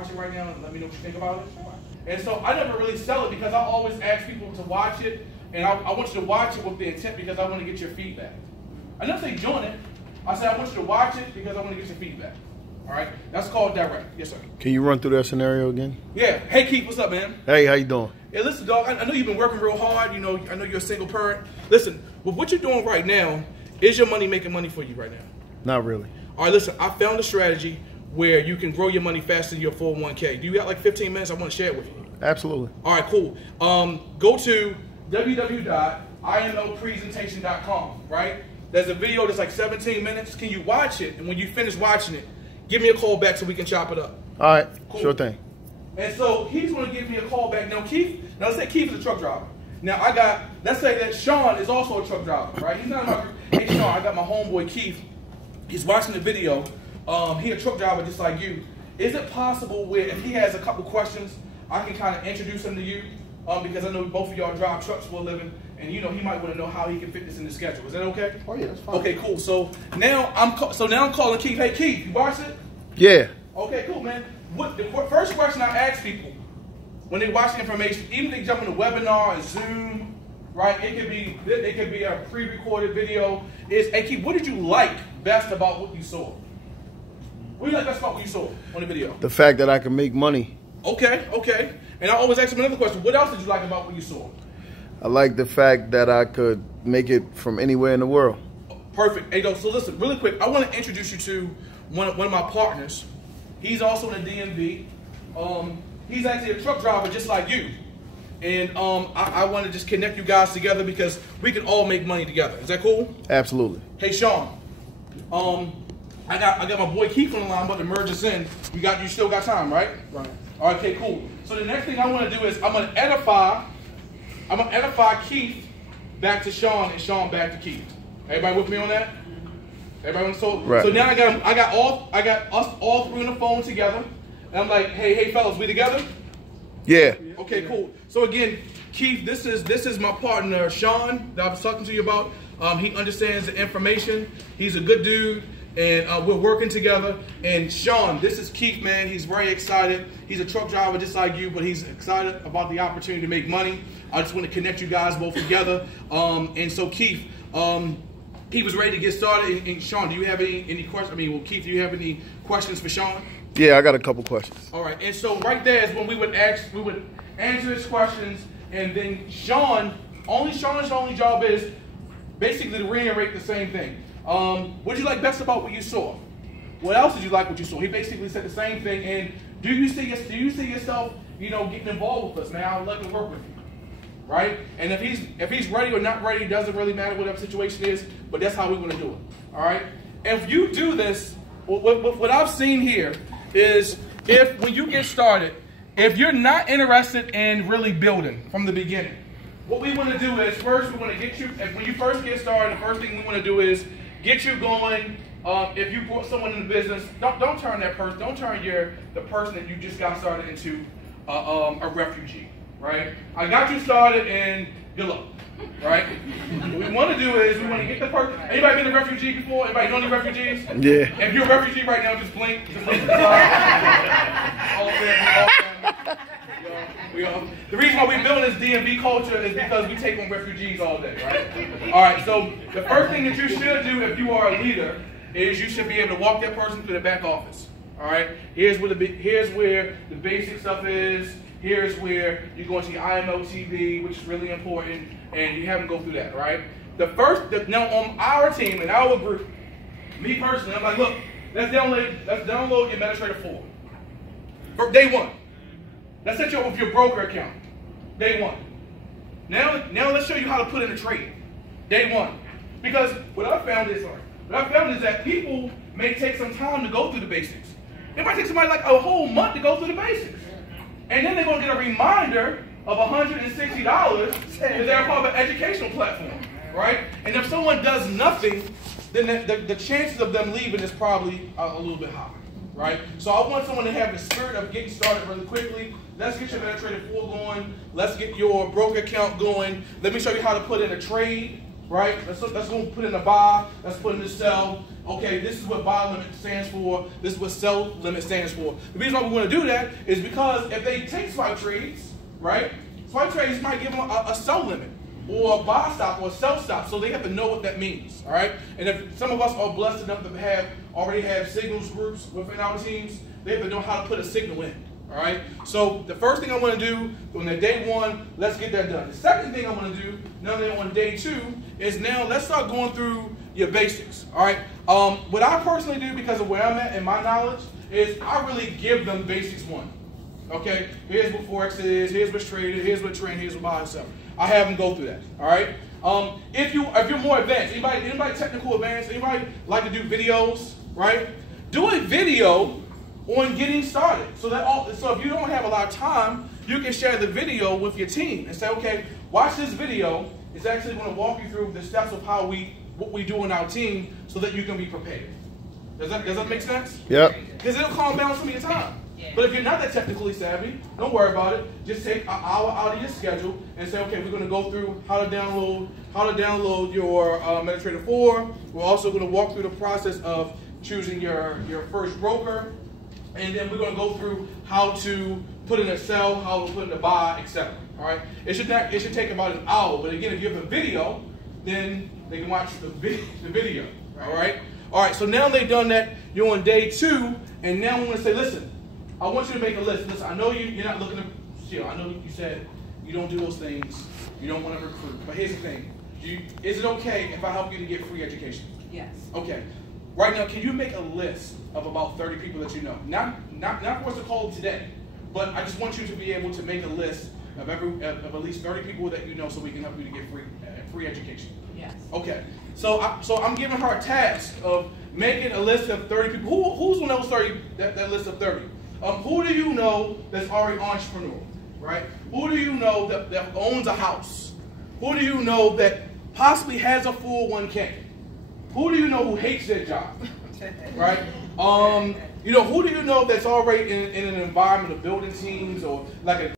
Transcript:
watch it right now and let me know what you think about it? And so I never really sell it because I always ask people to watch it, and I want you to watch it with the intent because I want to get your feedback. I never say join it. I say I want you to watch it because I want to get your feedback. All right? That's called direct. Yes, sir. Can you run through that scenario again? Yeah. Hey, Keith, what's up, man? Hey, how you doing? Hey, listen, dog, I know you've been working real hard. You know, I know you're a single parent. Listen, with what you're doing right now, is your money making money for you right now? Not really. All right, listen, I found a strategy where you can grow your money faster than your 401k. Do you got like 15 minutes? I want to share it with you. Absolutely. All right, cool. Go to www.imlpresentation.com, right? There's a video that's like 17 minutes. Can you watch it? And when you finish watching it, give me a call back so we can chop it up. All right, cool. Sure thing. And so he's going to give me a call back. Now, Keith, let's say Keith is a truck driver. Now, let's say that Sean is also a truck driver, right? He's not my, hey, Sean, I got my homeboy Keith. He's watching the video. He's a truck driver just like you. Is it possible where if he has a couple questions, I can kind of introduce him to you? Because I know both of y'all drive trucks for a living, and you know he might want to know how he can fit this in the schedule. Is that okay? Oh yeah, that's fine. Okay, cool. So now I'm calling Keith. Hey Keith, you watch it? Yeah. Okay, cool, man. What the first question I ask people when they watch the information, even if they jump in a webinar, a Zoom, right? It could be a pre-recorded video. Is hey Keith, what did you like best about what you saw? What do you like best about what you saw on the video? The fact that I can make money. Okay, okay. And I always ask them another question. What else did you like about what you saw? I like the fact that I could make it from anywhere in the world. Perfect. Hey, so listen, really quick, I want to introduce you to one of my partners. He's also in the DMV. He's actually a truck driver just like you. And I want to just connect you guys together because we can all make money together. Is that cool? Absolutely. Hey, Sean. I got my boy Keith on the line, but to merge us in. You still got time, right? Right. All right, okay, cool. So the next thing I want to do is I'm gonna edify Keith back to Sean and Sean back to Keith. Everybody with me on that? Everybody on right. So now I got us all three on the phone together. And I'm like, hey fellas, we together? Yeah. Okay, cool. So again, Keith, this is my partner, Sean, that I was talking to you about. He understands the information. He's a good dude. And we're working together. And Sean, this is Keith, man. He's very excited. He's a truck driver just like you, but he's excited about the opportunity to make money. I just want to connect you guys both together. And so Keith, he was ready to get started. And Sean, do you have any questions? I mean, well, Keith, do you have any questions for Sean? Yeah, I got a couple questions. All right. And so right there is when we would answer his questions. And then Sean's only job is basically to reiterate the same thing. What did you like best about what you saw? What else did you like what you saw? He basically said the same thing. And do you see yourself, getting involved with us, man? I would love to work with you, right? And if he's ready or not ready, doesn't really matter what the situation is. But that's how we want to do it. All right. If you do this, what I've seen here is when you get started, if you're not interested in really building from the beginning, what we want to do is first we want to get you. When you first get started, the first thing we want to do is get you going. If you brought someone in the business, don't turn that person. Don't turn the person that you just got started into a refugee, right? I got you started, and good luck, right? What we want to do is we want to get the person. Anybody been a refugee before? Anybody know any refugees? Yeah. If you're a refugee right now, just blink. Just blink. The reason why we're building this DMV culture is because we take on refugees all day, right? All right, so the first thing that you should do if you are a leader is you should be able to walk that person through the back office. All right, here's where the basic stuff is. Here's where you go into your IMO TV, which is really important, and you have them go through that, right? Now on our team and our group, me personally, I'm like, look, let's download your Administrator 4 for day one. Let's set you up with your broker account. Day one. Now let's show you how to put in a trade. Day one. Because what I found is that people may take some time to go through the basics. It might take somebody like a whole month to go through the basics. And then they're going to get a reminder of $160 because they're part of an educational platform, right? And if someone does nothing, then the chances of them leaving is probably a little bit high. Right? So I want someone to have the spirit of getting started really quickly. Let's get your Administrator 4 going. Let's get your broker account going. Let me show you how to put in a trade, right? Let's go put in a buy. Let's put in a sell. okay, this is what buy limit stands for, this is what sell limit stands for. The reason why we want to do that is because if they take swipe trades, right, swipe trades might give them a sell limit or a buy stop or a sell stop, so they have to know what that means, all right? And if some of us are blessed enough to already have signals groups within our teams, they have to know how to put a signal in. All right, so the first thing I want to do on the day one, let's get that done. The second thing I want to do, now that on day two, is now let's start going through your basics. All right, what I personally do because of where I'm at and my knowledge is I really give them basics one. Okay, here's what Forex is, here's what's traded, here's what trend, here's what buy and sell. I have them go through that. All right, if you're more advanced, anybody technical advanced, anybody like to do videos, right? Do a video on getting started, so if you don't have a lot of time, you can share the video with your team and say, okay, watch this video. It's actually going to walk you through the steps of what we do in our team, so that you can be prepared. Does that make sense? Yep. Because it'll calm down some of your time. Yeah. But if you're not that technically savvy, don't worry about it. Just take an hour out of your schedule and say, okay, we're going to go through how to download your MetaTrader 4. We're also going to walk through the process of choosing your first broker. And then we're going to go through how to put in a sell, how to put in a buy, etc. All right. It should take about an hour. But again, if you have a video, then they can watch the video. All right. All right. So now they've done that. You're on day two, and now I'm going to say, listen, I want you to make a list. Listen, I know you're not looking to steal. I know you said you don't do those things. You don't want to recruit. But here's the thing. Is it okay if I help you to get free education? Yes. Okay. Right now, can you make a list of about 30 people that you know? Not for us to call today, but I just want you to be able to make a list of at least 30 people that you know, so we can help you to get free education. Yes. Okay. So I'm giving her a task of making a list of 30 people. Who's on those 30? That list of 30. Who do you know that's already entrepreneur? Right? Who do you know that owns a house? Who do you know that possibly has a 401k? Who do you know who hates their job? Right? Who do you know that's already in an environment of building teams or like a